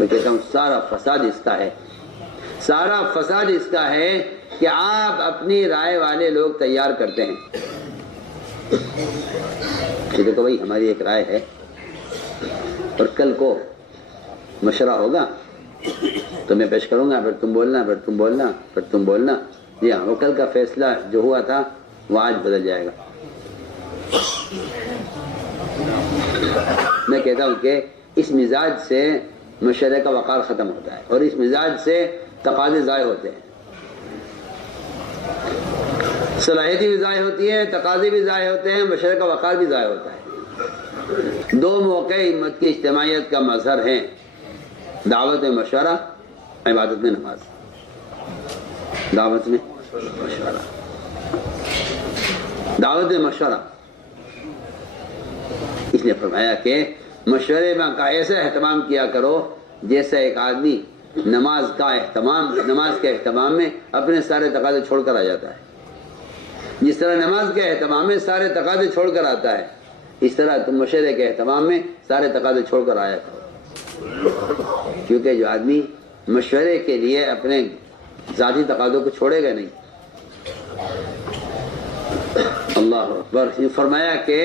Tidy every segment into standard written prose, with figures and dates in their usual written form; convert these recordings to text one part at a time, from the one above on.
میں کہتا ہوں سارا فساد اس کا ہے، سارا فساد اس کا ہے کہ آپ اپنی رائے والے لوگ تیار کرتے ہیں کہ دیکھو بھائی ہماری ایک رائے ہے اور کل کو مشورہ ہوگا تو میں پیش کروں گا، پھر تم بولنا، پھر تم بولنا، پھر تم بولنا، جی ہاں وہ کل کا فیصلہ جو ہوا تھا وہ آج بدل جائے گا۔ میں کہتا ہوں کہ اس مزاج سے مشورے کا وقار ختم ہوتا ہے اور اس مزاج سے تقاضے ضائع ہوتے ہیں، صلاحیتی بھی ضائع ہوتی ہے، تقاضے بھی ضائع ہوتے ہیں، مشورے کا وقار بھی ضائع ہوتا ہے۔ دو موقع امت کی اجتماعیت کا مظہر ہیں، دعوت میں مشورہ، عبادت میں نماز۔ دعوت میں مشورہ، دعوت میں مشورہ، اس نے فرمایا کہ مشورے میں کا ایسا اہتمام کیا کرو جیسا ایک آدمی نماز کے اہتمام میں اپنے سارے تقاضے چھوڑ کر آ جاتا ہے۔ جس طرح نماز کے اہتمام میں سارے تقاضے چھوڑ کر آتا ہے، اس طرح تم مشورے کے اہتمام میں سارے تقاضے چھوڑ کر آیا کرو، کیونکہ جو آدمی مشورے کے لیے اپنے ذاتی تقاضوں کو چھوڑے گا نہیں۔ اللہ اکبر، فرمایا کہ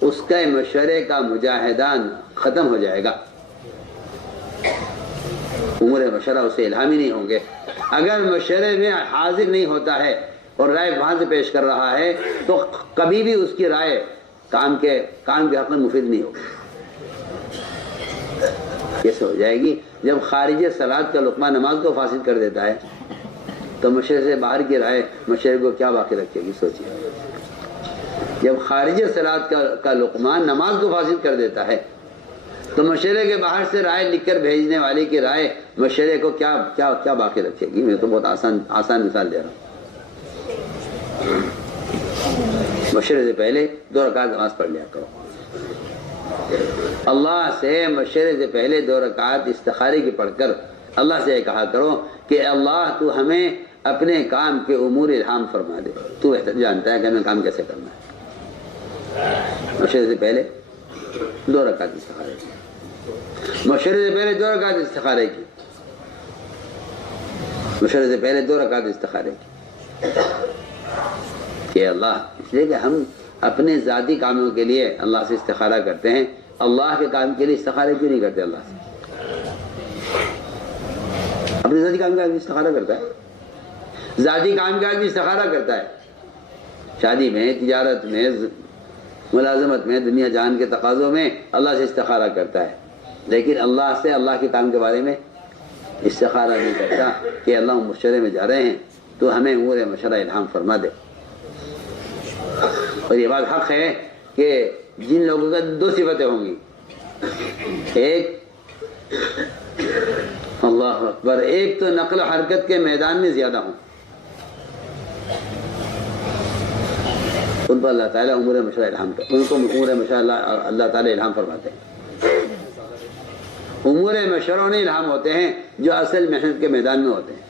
اس کا مشورے کا مجاہدان ختم ہو جائے گا، امور مشورہ اسے الہامی نہیں ہوں گے۔ اگر مشورے میں حاضر نہیں ہوتا ہے اور رائے وہاں سے پیش کر رہا ہے تو کبھی بھی اس کی رائے کام کے حق میں مفید نہیں ہوگی۔ کیسے ہو جائے گی؟ جب خارج صلاۃ کا لقمہ نماز کو فاسد کر دیتا ہے تو مشورے سے باہر کی رائے مشورے کو کیا باقی رکھے گی؟ سوچیے، جب خارج صلاۃ کا لقمہ نماز کو فاسد کر دیتا ہے تو مشورے کے باہر سے رائے لکھ کر بھیجنے والے کی رائے مشورے کو کیا باقی رکھے گی؟ میں تو بہت آسان مثال دے رہا ہوں۔ مشورے سے پہلے 2 رکعت نماز پڑھ لیا کرو، اللہ سے مشورے سے پہلے 2 رکعت استخارے کی پڑھ کر اللہ سے کہا کرو کہ اللہ تو ہمیں اپنے کام کے امور الہام فرما دے، تو جانتا ہے کہ ہمیں کام کیسے کرنا ہے۔ مشورے سے پہلے 2 رکعت استخارے کی، مشورے سے پہلے 2 رکعت استخارے کی، مشورے سے پہلے 2 رکعت استخارے کی کہ اللہ، اس لیے کہ ہم اپنے ذاتی کاموں کے لیے اللہ سے استخارہ کرتے ہیں، اللہ کے کام کے لیے استخارہ کیوں نہیں کرتے؟ اللہ سے اپنے ذاتی کام کا آدمی استخارہ کرتا ہے، ذاتی کام کا آدمی استخارہ کرتا ہے، شادی میں، تجارت میں، ملازمت میں، دنیا جہان کے تقاضوں میں اللہ سے استخارہ کرتا ہے، لیکن اللہ سے اللہ کے کام کے بارے میں استخارہ نہیں کرتا کہ اللہ مشورے میں جا رہے ہیں تو ہمیں امور مشورہ الہام فرما دے۔ اور یہ بات حق ہے کہ جن لوگوں کا 2 صفتیں ہوں گی، ایک اللہ اکبر، ایک تو نقل و حرکت کے میدان میں زیادہ ہوں، ان پر اللہ تعالیٰ امور مشورہ الہام کرتے ہیں، ان کو امور مشورہ اللہ تعالیٰ الہام فرماتے ہیں۔ امور مشورہ نہیں الہام ہوتے ہیں جو اصل محنت کے میدان میں ہوتے ہیں،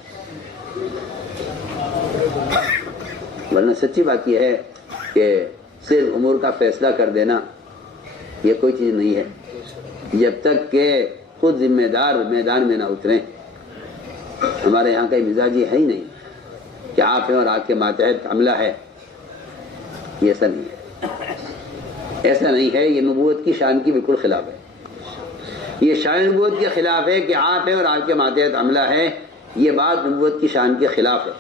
ورنہ سچی بات یہ ہے کہ صرف امور کا فیصلہ کر دینا یہ کوئی چیز نہیں ہے جب تک کہ خود ذمہ دار میدان میں نہ اتریں۔ ہمارے یہاں کا مزاج یہ ہے ہی نہیں کہ آپ ہیں اور آپ کے ماتحت عملہ ہے، یہ ایسا نہیں ہے، ایسا نہیں ہے، یہ نبوت کی شان کی بالکل خلاف ہے، یہ شان نبوت کے خلاف ہے کہ آپ ہیں اور آپ کے ماتحت عملہ ہے، یہ بات نبوت کی شان کے خلاف ہے،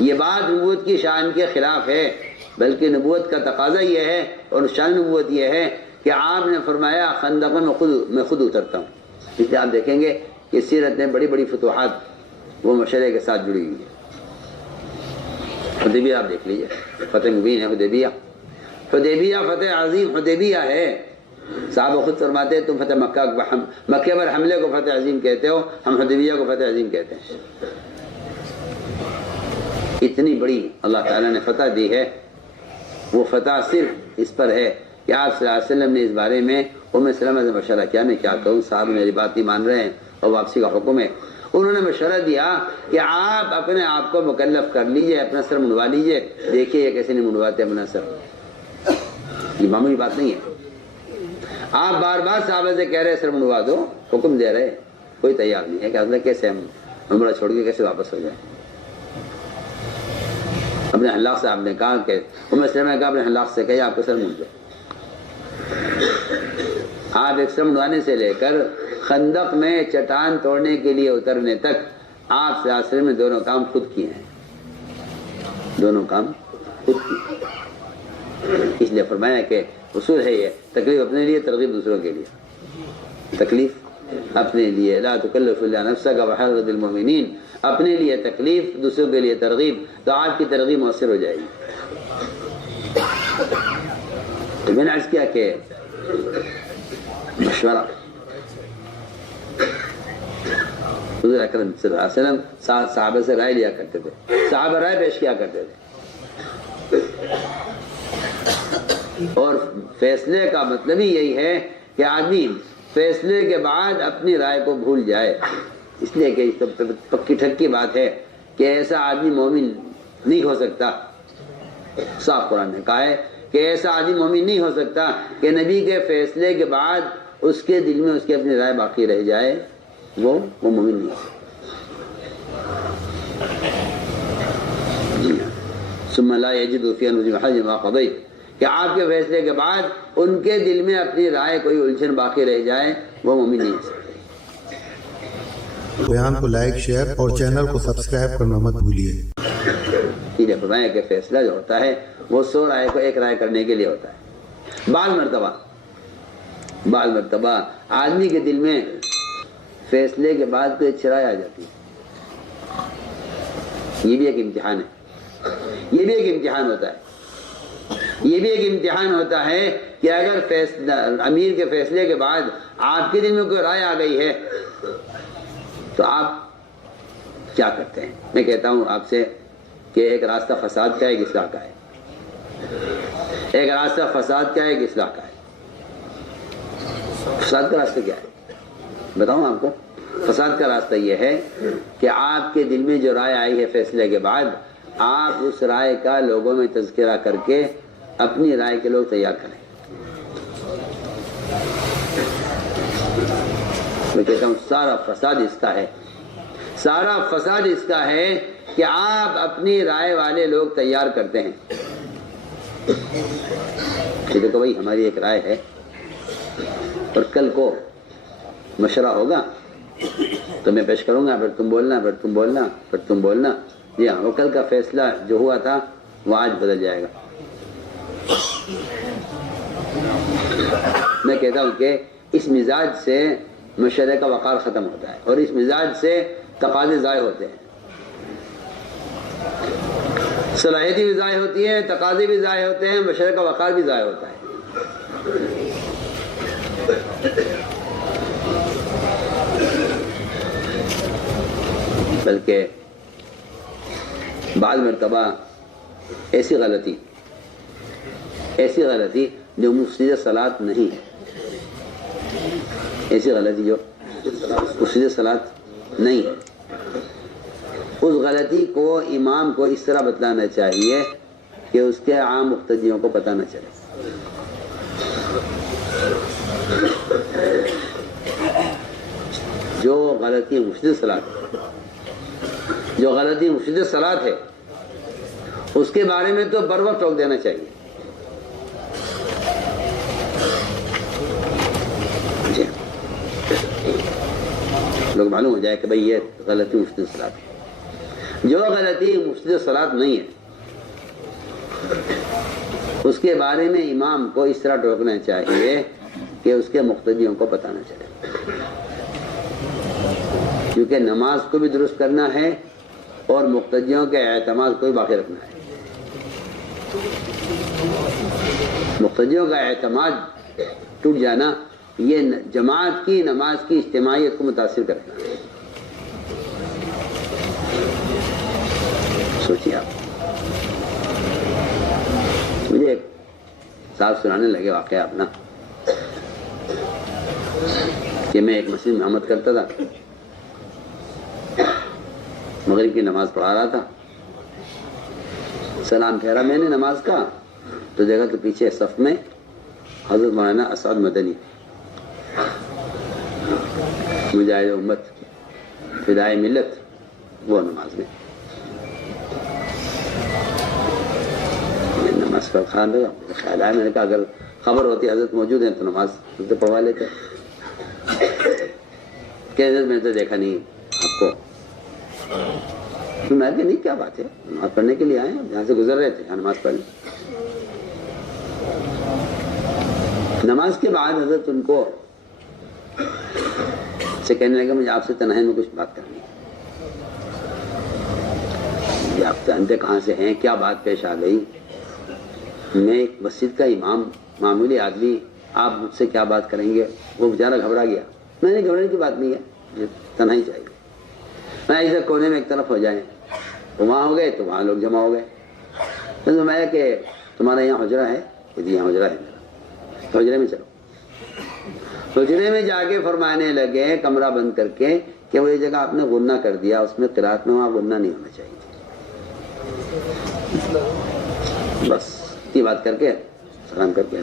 یہ بات نبوت کی شان کے خلاف ہے، بلکہ نبوت کا تقاضا یہ ہے اور شان نبوت یہ ہے کہ آپ نے فرمایا خندق میں خود اترتا ہوں۔ اس لیے آپ دیکھیں گے کہ سیرت میں بڑی بڑی فتوحات وہ مشورے کے ساتھ جڑی ہوئی ہے۔ حدیبیہ آپ دیکھ لیجیے، فتح مبین ہے حدیبیہ، فتح عظیم حدیبیہ ہے۔ صحابہ خود فرماتے ہیں تم فتح مکہ پر حملے کو فتح عظیم کہتے ہو، ہم حدیبیہ کو فتح عظیم کہتے ہیں۔ اتنی بڑی اللہ تعالیٰ نے فتح دی ہے، وہ فتح صرف اس پر ہے کہ آپ صلی اللہ علیہ وسلم نے اس بارے میں سلمہ سے مشورہ کیا، میں کیا کروں، صاحب میری بات نہیں مان رہے ہیں اور واپسی کا حکم ہے۔ انہوں نے مشورہ دیا کہ آپ اپنے آپ کو مکلف کر لیجئے، اپنا سر منڈوا لیجئے، دیکھیے یہ کیسے نہیں منڈواتے اپنا سر، یہ معمولی بات نہیں ہے۔ آپ بار بار صحابہ سے کہہ رہے سر منڈوا دو، حکم دے رہے, کوئی تیار نہیں ہے کہ حضرت کیسے ہم عمرہ چھوڑ کے کیسے واپس ہو جائیں. اپنے حلاق سے آپ نے کہا کہ ام سلمہ نے کہا اپنے حلاق سے کہا آپ کا سر منڈ جائے. آپ ایک سر منڈوانے سے لے کر خندق میں چٹان توڑنے کے لیے اترنے تک آپ صلی اللہ علیہ وسلم نے دونوں کام خود کیے ہیں, دونوں کام خود کیے. اس لیے فرمایا کہ اصول ہے یہ, تکلیف اپنے لیے, ترغیب دوسروں کے لیے. تکلیف اپنے لیے, لا تکلف الا نفسک وحرض المؤمنین, اپنے لیے تکلیف, دوسروں کے لیے ترغیب, تو آپ کی ترغیب مؤثر ہو جائے گی. تو میں نے عرض کیا کہ مشورہ حضور اکرم صلی اللہ علیہ وسلم صحابہ سے رائے لیا کرتے تھے, صحابہ رائے پیش کیا کرتے تھے. اور فیصلے کا مطلب ہی یہی ہے کہ آدمی فیصلے کے بعد اپنی رائے کو بھول جائے. اس لیے کہ پکی ٹھکی بات ہے کہ ایسا آدمی مومن نہیں ہو سکتا. صاف قرآن نے کہا ہے کہ ایسا آدمی مومن نہیں ہو سکتا کہ نبی کے فیصلے کے بعد اس کے دل میں اس کی اپنی رائے باقی رہ جائے, وہ مومن نہیں ہو سکتا. ثم لا يجدوا في انفسهم حرجا مما قضيت, کہ آپ کے فیصلے کے بعد ان کے دل میں اپنی رائے کوئی الجھن باقی رہ جائے, وہ مومن نہیں ہو سکتے. بیان کو لائک, شیئر اور چینل کو سبسکرائب کرنا مت بھولیے. یہ فرمایا کہ فیصلہ جو ہوتا ہے وہ 100 رائے کو ایک رائے کرنے کے لیے ہوتا ہے. بعض مرتبہ آدمی کے دل میں فیصلے کے بعد کوئی اچھی رائے آ جاتی ہے. یہ بھی ایک امتحان ہے, یہ بھی ایک امتحان ہوتا ہے. یہ بھی ایک امتحان ہوتا ہے کہ اگر امیر کے فیصلے کے بعد آپ کے دل میں کوئی رائے آ گئی ہے تو آپ کیا کرتے ہیں. میں کہتا ہوں آپ سے کہ ایک راستہ فساد کا ہے, ایک اصلاح کا ہے. ایک راستہ فساد کا ہے, ایک اصلاح کا ہے. فساد کا راستہ کیا ہے بتاؤں آپ کو. فساد کا راستہ یہ ہے کہ آپ کے دل میں جو رائے آئی ہے فیصلے کے بعد, آپ اس رائے کا لوگوں میں تذکرہ کر کے اپنی رائے کے لوگ تیار کریں. میں کہتا ہوں سارا فساد اس کا ہے, سارا فساد اس کا ہے کہ آپ اپنی رائے والے لوگ تیار کرتے ہیں. کہ دیکھو بھائی ہماری ایک رائے ہے اور کل کو مشورہ ہوگا تو میں پیش کروں گا, پھر تم بولنا, پھر تم بولنا, پھر تم بولنا. جی ہاں, وہ کل کا فیصلہ جو ہوا تھا وہ آج بدل جائے گا. میں کہتا ہوں کہ اس مزاج سے مشورے کا وقار ختم ہوتا ہے اور اس مزاج سے تقاضے ضائع ہوتے ہیں. صلاحیتی بھی ضائع ہوتی ہے, تقاضے بھی ضائع ہوتے ہیں, مشورے کا وقار بھی ضائع ہوتا ہے. بلکہ بعض مرتبہ ایسی غلطی جو مفسد صلاۃ نہیں ہے, ایسی غلطی جو مفسد صلاۃ نہیں ہے, اس غلطی کو امام کو اس طرح بتلانا چاہیے کہ اس کے عام مقتدیوں کو پتہ نہ چلے. جو غلطی مفسد صلاۃ ہے اس کے بارے میں تو بر وقت ٹوک دینا چاہیے. لوگ معلوم ہو جائے کہ بھئی یہ غلطی مفسد صلاۃ ہے. جو غلطی مفسد صلاۃ نہیں ہے اس کے بارے میں امام کو اس طرح ٹوکنا چاہیے کہ اس کے مقتدیوں کو پتہ نہ چلے. کیونکہ نماز کو بھی درست کرنا ہے اور مقتدیوں کے اعتماد کو بھی باقی رکھنا ہے. مقتدیوں کا اعتماد ٹوٹ جانا یہ جماعت کی نماز کی اجتماعیت کو متاثر کرے گا. سوچیے آپ. مجھے ایک صاحب سنانے لگے واقعہ اپنا کہ میں ایک مسجد میں احمد کرتا تھا, مغرب کی نماز پڑھا رہا تھا. سلام پھیرا میں نے نماز کا تو دیکھا تو پیچھے صف میں حضرت مولانا اسعد مدنی. مجاہد امت فدائے ملت وہ نماز میں نماز پر خان رہا خیال ہے. میں نے کہا اگر خبر ہوتی حضرت موجود ہیں تو نماز پڑھوا لیتے. کہ حضرت میں نے تو دیکھا نہیں آپ کو. میں کہ نہیں کیا بات ہے, نماز پڑھنے کے لیے آئے ہیں, یہاں سے گزر رہے تھے, نماز پڑھ لیں. نماز کے بعد حضرت ان کو سے کہنے لگے مجھے آپ سے تنہائی میں کچھ بات کرنی ہے. آپ جانتے کہاں سے ہیں, کیا بات پیش آ گئی. میں ایک مسجد کا امام, معمولی آدمی, آپ مجھ سے کیا بات کریں گے. وہ بیچارہ گھبرا گیا. میں نے گھبرانے کی بات نہیں ہے, مجھے تنہائی چاہیے. میں ایسے کونے میں ایک طرف ہو جائیں, وہاں ہو گئے تو وہاں لوگ جمع ہو گئے. میں سمجھا کہ تمہارا یہاں حجرہ ہے, کہ یہاں حجرہ ہے میرا, حجرے میں چلو. حجرے میں جا کے فرمانے لگے کمرہ بند کر کے کہ وہ یہ جگہ آپ نے غنہ کر دیا, اس میں قرات میں وہاں غنہ نہیں ہونا چاہیے. بس یہ بات کر کے سلام کر کے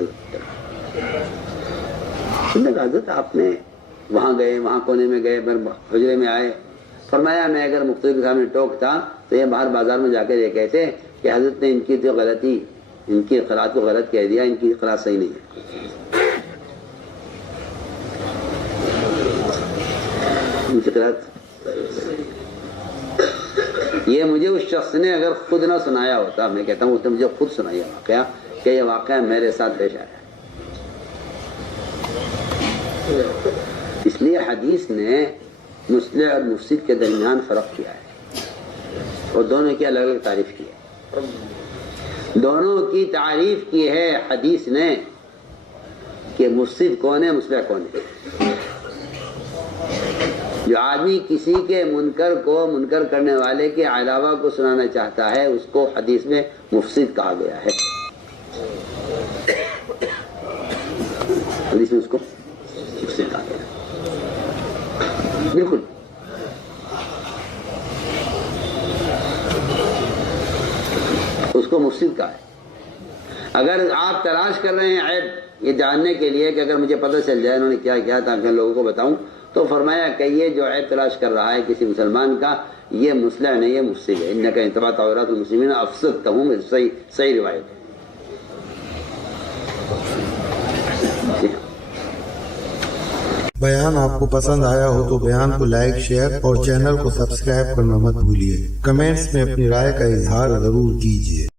حضرت آپ نے وہاں گئے, وہاں کونے میں گئے, حجرے میں آئے. فرمایا میں اگر مختلف کے سامنے ٹوکتا تو یہ باہر بازار میں جا کے یہ کہتے کہ حضرت نے ان کی جو غلطی, ان کی قرات کو غلط کہہ دیا, ان کی قرات صحیح نہیں ہے. ان کی قرات یہ مجھے اس شخص نے اگر خود نہ سنایا ہوتا, میں کہتا ہوں اس نے مجھے خود سنایا واقعہ کہ یہ واقعہ میرے ساتھ پیش آیا. اس لیے حدیث نے مصلح اور مفسد کے درمیان فرق کیا ہے, اور دونوں کی الگ الگ تعریف کی ہے. دونوں کی تعریف کی ہے حدیث نے کہ مفسد کون ہے, مصلح کون ہے. جو آدمی کسی کے منکر کو منکر کرنے والے کے علاوہ کو سنانا چاہتا ہے اس کو حدیث میں مفسد کہا گیا ہے. حدیث میں اس کو مفسد کہا گیا. بالکل اس کو مفسد کہا ہے. اگر آپ تلاش کر رہے ہیں عیب یہ جاننے کے لیے کہ اگر مجھے پتہ چل جائے انہوں نے کیا کیا تاکہ لوگوں کو بتاؤں, تو فرمایا کہ یہ جو عیب تلاش کر رہا ہے کسی مسلمان کا, یہ مصلح نہیں, یہ مفسد ہے. انکا انتباہ عورات المسلمین افسدتہم, صحیح روایت ہے. بیان آپ کو پسند آیا ہو تو بیان کو لائک, شیئر اور چینل کو سبسکرائب کرنا مت بھولیے. کمنٹس میں اپنی رائے کا اظہار ضرور کیجیے.